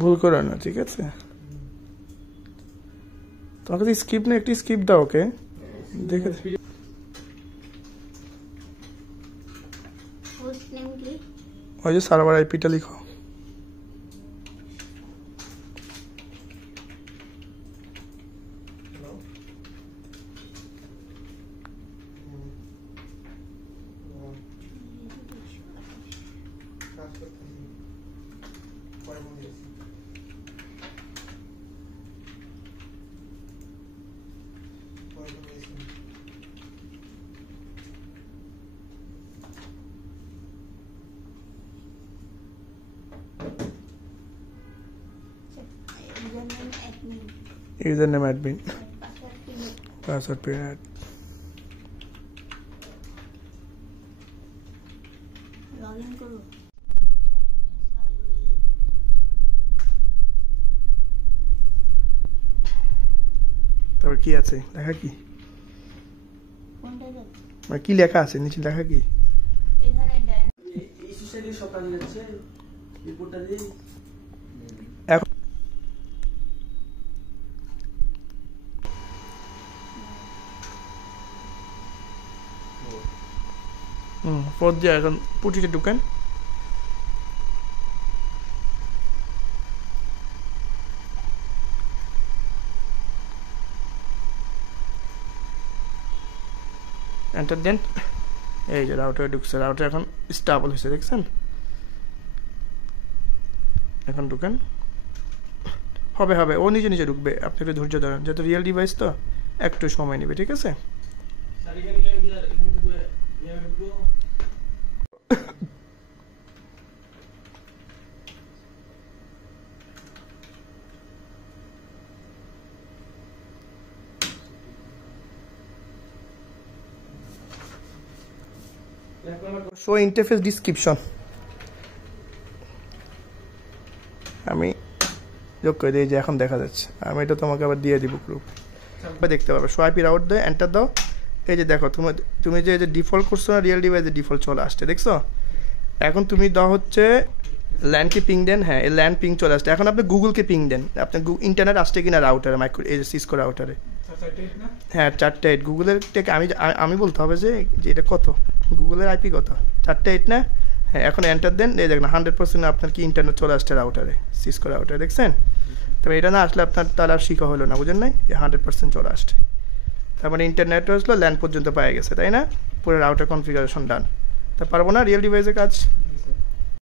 ভুল করো না, ঠিক আছে? তোমার কাছে স্ক্রিপ্ট না, একটি স্ক্রিপ্ট দাও ওকে, দেখে ওই যে সার্ভার আইপিটা লিখো। username admin, password period. Login করো। তারপর কি আছে লেখা, কি কোনটা দেখ, মানে কি লেখা আছে নিচে লেখা কি? এখানে এই সিস্টেমে সব কাজ যাচ্ছে রিপোর্টটা দিই এখন ফোর্থ দিয়ে এখন পুটিতে ঢুকেন। এন্টার দেন। এই যে রাউটারে ঢুকছে, রাউটার এখন স্টেবল হয়েছে, দেখছেন? এখন ঢুকেন, হবে হবে, ও নিজে নিজে ঢুকবে, আপনি একটু ধৈর্য ধরেন, যেহেতু রিয়েল ডিভাইস তো একটু সময় নেবে, ঠিক আছে? শো ইন্টারফেস ডিসক্রিপশন আমি যোগ করে দিই, যে এখন দেখা যাচ্ছে, আমি এটা তোমাকে আবার দিয়ে দিব গ্রুপ, দেখতে পাবে। শো আইপি রাউট দিয়ে এন্টার দাও। এই যে দেখো, তুমি যে ডিফল্ট করছো না রিয়েল ডিভাইসে, ডিফল্ট চলে আসছে, দেখছো? এখন তুমি দাও হচ্ছে ল্যান্ডকে পিং দেন, হ্যাঁ এই ল্যান্ড পিং চলে আসছে। এখন আপনি গুগলকে পিং দেন, আপনার ইন্টারনেট আসছে কিনা রাউটারে, মাইক্রো এই যে সিসকো রাউটারে। হ্যাঁ 4.8 গুগলের টেক, আমি বলতে হবে যে এটা কত, গুগলের আইপি কত, 4.8 না? হ্যাঁ এখন এন্টার দেন, এই দেখেন 100% আপনার কি ইন্টারনেট চলে আসছে রাউটারে, সিসকো রাউটারে, দেখছেন? তবে এটা না আসলে আপনার তাহলে আর শিখা হলো না, বুঝেন নাই? 100% চলে আসছে, তার মানে ইন্টারনেট আসলো, ল্যান্ড পর্যন্ত পাওয়া গেছে, তাই না? পুরো রাউটার কনফিগারেশন ডান। তা পারবো না রিয়েল ডিভাইসের কাজ?